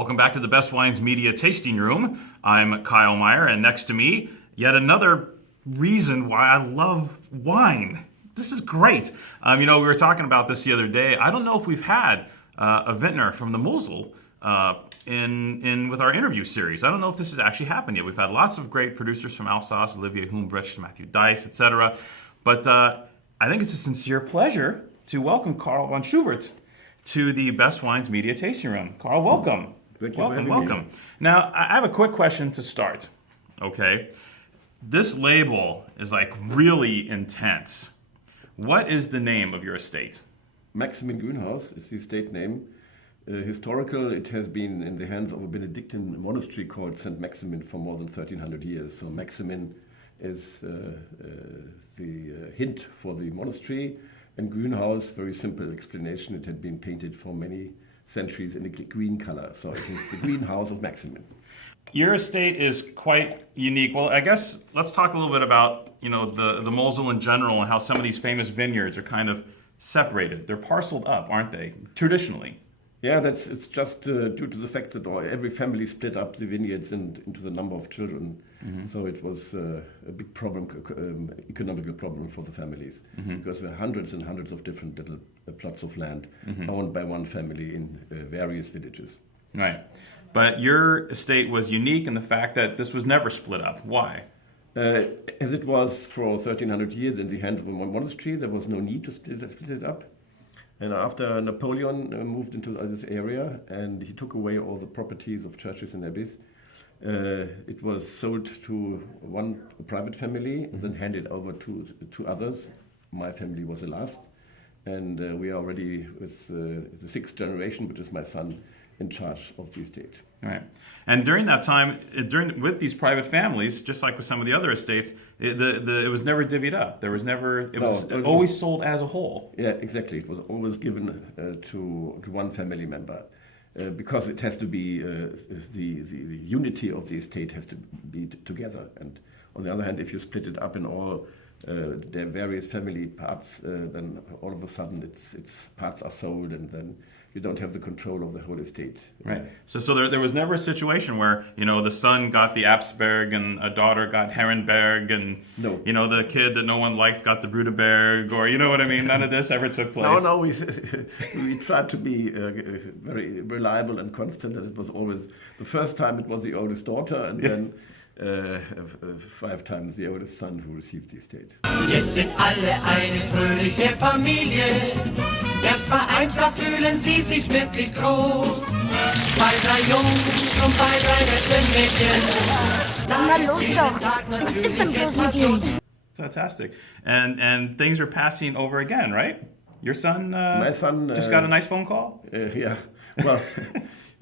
Welcome back to the Best Wines Media Tasting Room. I'm Kyle Meyer, and next to me, yet another reason why I love wine. This is great. We were talking about this the other day. I don't know if we've had a vintner from the Mosel in with our interview series. I don't know if this has actually happened yet. We've had lots of great producers from Alsace, Olivier Humbrecht, Matthew Dice, etc. But I think it's a sincere pleasure to welcome Karl von Schubert to the Best Wines Media Tasting Room. Karl, welcome. Thank you for having me. Now, I have a quick question to start, okay? This label is like really intense. What is the name of your estate? Maximin Grünhaus is the estate name. Historical, it has been in the hands of a Benedictine monastery called St. Maximin for more than 1300 years. So Maximin is the hint for the monastery. And Grünhaus, very simple explanation, it had been painted for many centuries in a green color. So it is the greenhouse of Maximin. Your estate is quite unique. Well, I guess let's talk a little bit about the Mosel in general and how some of these famous vineyards are kind of separated. They're parceled up, aren't they, traditionally? Yeah, it's just due to the fact that every family split up the vineyards into the number of children. Mm-hmm. So it was a big problem, economical problem for the families, mm-hmm. because there were hundreds and hundreds of different little plots of land, mm-hmm. owned by one family in various villages. Right. But your estate was unique in the fact that this was never split up. Why? As it was for 1300 years in the hands of a monastery, there was no need to split it up. And after Napoleon moved into this area and he took away all the properties of churches and abbeys, it was sold to one private family, mm-hmm. then handed over to others. My family was the last. And we are already with the sixth generation, which is my son, in charge of the estate. Right. And during that time, with these private families, just like with some of the other estates, it was never divvied up. It was always sold as a whole. Yeah, exactly. It was always given to one family member. Because it has to be, the unity of the estate has to be together. And on the other hand, if you split it up in all their various family parts, then all of a sudden its parts are sold, and then you don't have the control of the whole estate. Right. So there was never a situation where the son got the Absberg and a daughter got Herrenberg, and no. The kid that no one liked got the Bruderberg, or you know what I mean. None of this ever took place. No. We tried to be very reliable and constant, and it was always the first time it was the oldest daughter, and then 5 times the oldest son who received the estate. Jetzt sind alle eine fröhliche Familie. Erst vereint, da fühlen sie sich wirklich groß. 2, 3 Jungs und 2, 3 nette Mädchen. Na los doch. Was ist denn bloß mit Ihnen? Fantastic. And things are passing over again, right? Your son, My son just got a nice phone call? Yeah. Well,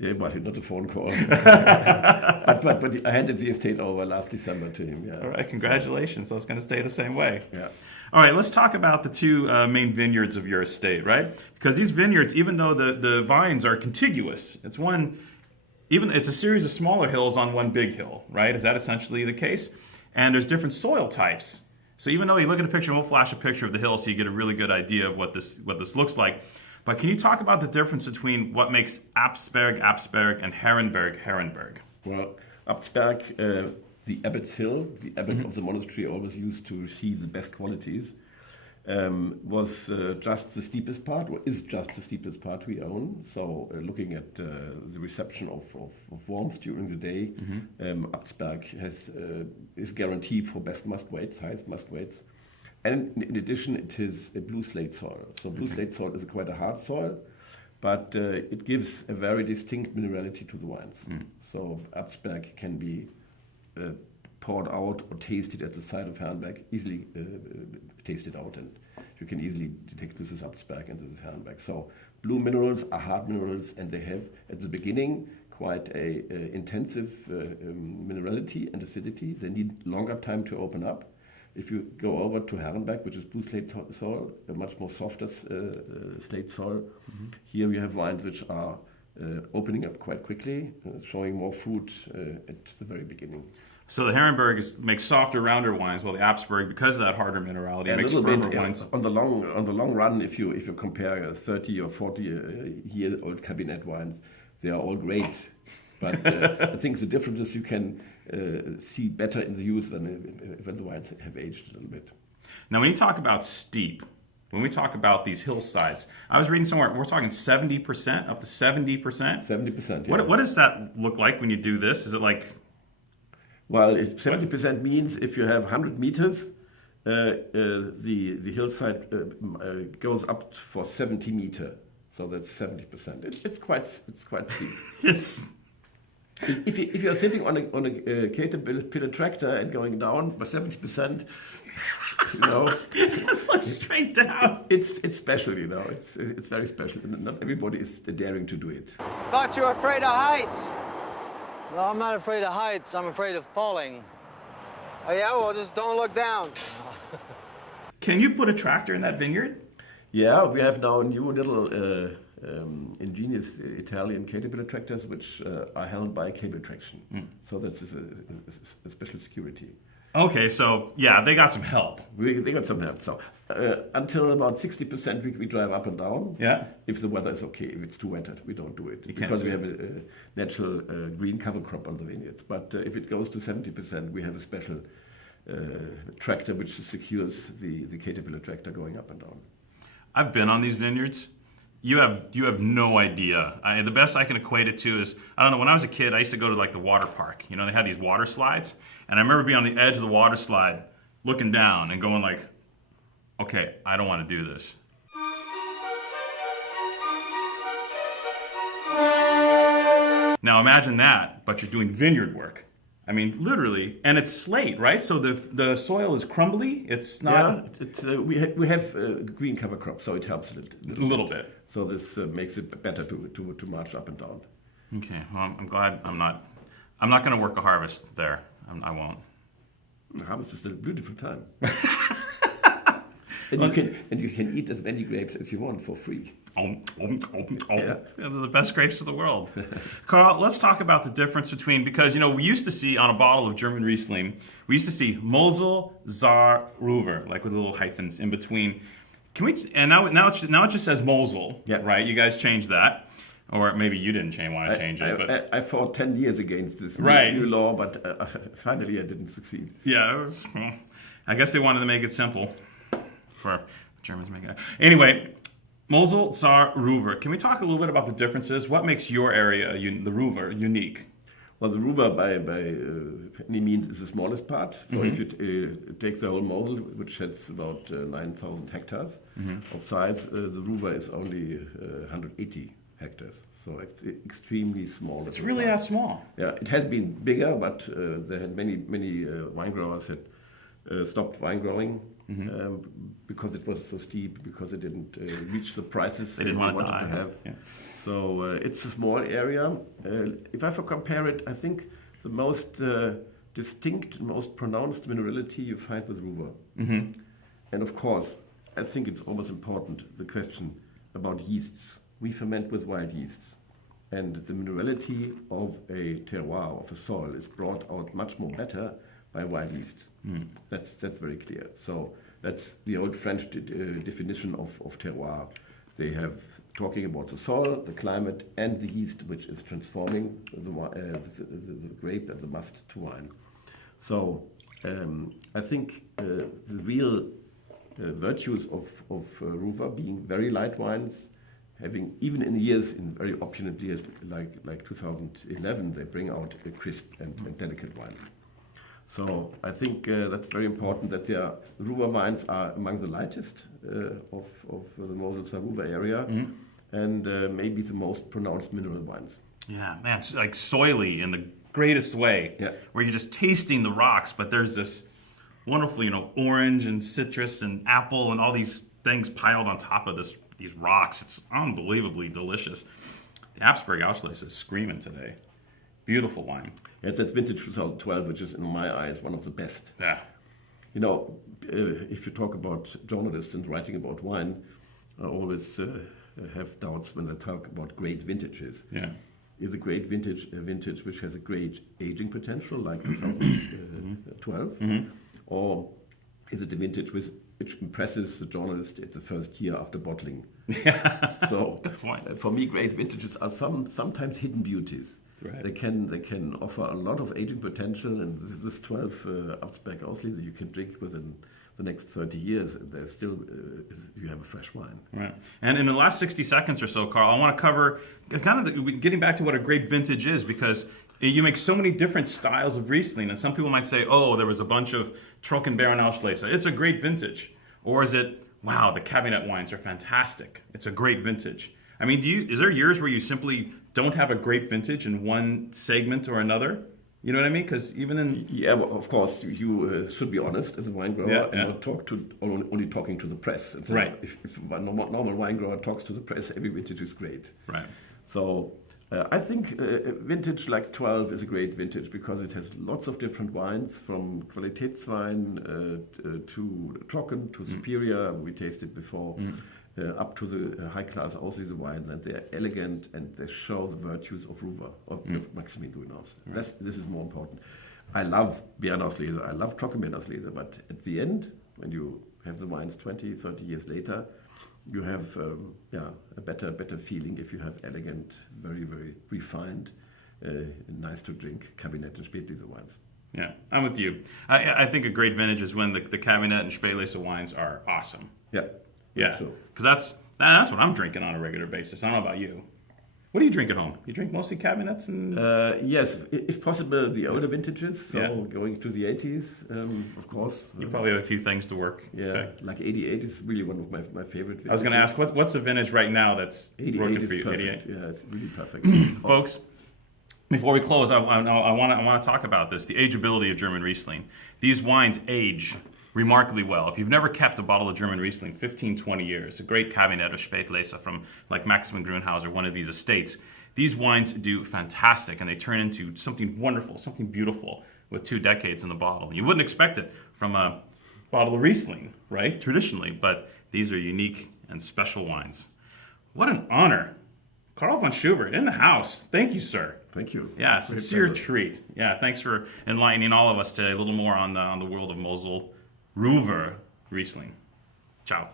yeah, well, not a phone call. but I handed the estate over last December to him. Yeah. All right, congratulations. So it's going to stay the same way. Yeah. All right, let's talk about the two main vineyards of your estate, right? Because these vineyards, even though the vines are contiguous, it's a series of smaller hills on one big hill, right? Is that essentially the case? And there's different soil types. So even though you look at a picture, we'll flash a picture of the hill so you get a really good idea of what this looks like. But can you talk about the difference between what makes Absberg, and Herrenberg? Well, Absberg, the abbot's hill, the abbot mm-hmm. of the monastery always used to receive the best qualities, was just the steepest part, or is just the steepest part we own. So looking at the reception of warmth during the day, mm-hmm. Absberg is guaranteed for best must weights, highest must weights. And in addition, it is a blue slate soil. So blue mm-hmm. slate soil is quite a hard soil, but it gives a very distinct minerality to the wines. Mm. So Absberg can be poured out or tasted at the side of Herrenberg, easily tasted out, and you can easily detect this is Absberg and this is Herrenberg. So blue minerals are hard minerals, and they have at the beginning quite a intensive minerality and acidity. They need longer time to open up. If you go over to Herrenberg, which is blue slate soil, a much more softer slate soil, mm-hmm. here you have wines which are opening up quite quickly, showing more fruit at the very beginning. So the Herrenberg makes softer, rounder wines, while the Absberg, because of that harder minerality, makes firmer wines. On the long run, if you compare 30 or 40 year old cabinet wines, they are all great. But I think the difference is you can see better in the youth than when the wines have aged a little bit. Now, when you talk about steep, when we talk about these hillsides, I was reading somewhere, we're talking 70%, up to 70%? 70%, yeah. What does that look like when you do this? Is it like... Well, 70% means if you have 100 meters, the hillside goes up for 70 meter. So that's 70%. It's quite steep. It's... If you're sitting on a Caterpillar tractor and going down by 70%, you know, Look straight down. it's special, you know. It's very special. And not everybody is daring to do it. Thought you were afraid of heights. No, I'm not afraid of heights. I'm afraid of falling. Oh yeah, well just don't look down. Can you put a tractor in that vineyard? Yeah, we have now new little ingenious Italian Caterpillar tractors which are held by cable traction. So that's a special security. Okay, so yeah, they got some help. They got some help. So until about 60% we drive up and down. Yeah. If the weather is okay. If it's too wet, we don't do it can't because do we have a natural green cover crop on the vineyards. But if it goes to 70%, we have a special tractor which secures the Caterpillar tractor going up and down. I've been on these vineyards. You have no idea. The best I can equate it to is, I don't know, when I was a kid, I used to go to like the water park. You know, they had these water slides. And I remember being on the edge of the water slide, looking down and going like, okay, I don't want to do this. Now imagine that, but you're doing vineyard work. I mean, literally, and it's slate, right? So the soil is crumbly. It's not... Yeah, we have green cover crop, so it helps a little bit. So this makes it better to march up and down. Okay, well, I'm glad I'm not going to work a harvest there. I won't. Harvest is a beautiful time. and you can eat as many grapes as you want for free. Yeah. They're the best grapes of the world. Carl, let's talk about the difference between, because, you know, we used to see on a bottle of German Riesling, we used to see Mosel, Saar, Ruwer, like with little hyphens in between. And now it just says Mosel, right? You guys changed that. Or maybe you didn't want to change it. But I fought 10 years against this new law, but finally I didn't succeed. Yeah, I guess they wanted to make it simple for Germans make it. Anyway, Mosel, Saar, Ruwer. Can we talk a little bit about the differences? What makes your area, the Ruwer, unique? Well, the Ruwer by any means is the smallest part. So if you take the whole Mosel, which has about 9,000 hectares of size, the Ruwer is only 180 hectares. So it's extremely small. It's really that small. Yeah, it has been bigger, but there had many wine growers had stopped wine growing because it was so steep, because it didn't reach the prices they didn't want to have. Yeah. So it's a small area. If I compare it, I think the most distinct, most pronounced minerality you find with Ruwer. And of course, I think it's almost important, the question about yeasts. We ferment with wild yeasts. And the minerality of a terroir, of a soil, is brought out much more better by wild yeast. That's very clear. So that's the old French definition of terroir. They have talking about the soil, the climate, and the yeast, which is transforming the grape and the must to wine. So I think the real virtues of Ruwer being very light wines, having, even in years, in very opulent years like 2011, they bring out a crisp and delicate wine. So I think that's very important that the Ruwer wines are among the lightest of the Mosel Ruwer area, and maybe the most pronounced mineral wines. Yeah, man, it's like soily in the greatest way, where you're just tasting the rocks, but there's this wonderful, orange and citrus and apple and all these things piled on top of these rocks. It's unbelievably delicious. The Habsburg Auslese is screaming today. Beautiful wine. Yes, that's vintage 2012, which is, in my eyes, one of the best. Yeah. If you talk about journalists and writing about wine, I always have doubts when I talk about great vintages. Yeah. Is a great vintage a vintage which has a great aging potential, like 2012, or is it a vintage which impresses the journalist at the first year after bottling? So Good point. for me, great vintages are sometimes hidden beauties. Right. They can offer a lot of aging potential, and this 12 Abtsberg Auslese you can drink within the next 30 years, and there's still you have a fresh wine. Right. And in the last 60 seconds or so, Carl, I want to cover kind of getting back to what a great vintage is, because you make so many different styles of Riesling, and some people might say, oh, there was a bunch of Trockenbeerenauslese. It's a great vintage. Or is it, wow, the cabinet wines are fantastic. It's a great vintage. I mean, is there years where you simply don't have a great vintage in one segment or another? You know what I mean? Because even in... Yeah, well, of course, you should be honest as a wine grower and not only talking to the press. And so Right. If a normal wine grower talks to the press, every vintage is great. Right. So I think a vintage like 12 is a great vintage because it has lots of different wines, from Qualitätswein to Trocken to Superior, we tasted before, up to the high-class Auslese wines, and they're elegant and they show the virtues of Ruwer, of Maximin Grünhaus. Right. This is more important. I love Beerenauslese, I love Trockenbeerenauslese, but at the end, when you have the wines 20, 30 years later, you have a better feeling if you have elegant, very, very refined, nice to drink Cabinet and Spätlese wines. Yeah, I'm with you. I think a great vintage is when the Cabinet and Spätlese wines are awesome. Yeah, Yeah, because that's what I'm drinking on a regular basis. I don't know about you. What do you drink at home? You drink mostly cabinets and... Yes, if possible, the older vintages. So going to the 80s, of course. You probably have a few things to work. Yeah, okay. Like 88 is really one of my favorite vintages. I was going to ask, what's the vintage right now that's 88 working is for you? perfect. 88. Yeah, it's really perfect. Folks, before we close, I want to talk about this, the ageability of German Riesling. These wines age remarkably well. If you've never kept a bottle of German Riesling 15, 20 years, a great Cabinet or Spätlese from like Maximin Grünhaus or one of these estates, these wines do fantastic and they turn into something wonderful, something beautiful with 2 decades in the bottle. You wouldn't expect it from a bottle of Riesling, right, traditionally, but these are unique and special wines. What an honor. Carl von Schubert in the house. Thank you, sir. Thank you. Yeah, Great sincere pleasure. treat. Yeah, thanks for enlightening all of us today a little more on the world of Mosel Ruwer Riesling. Ciao.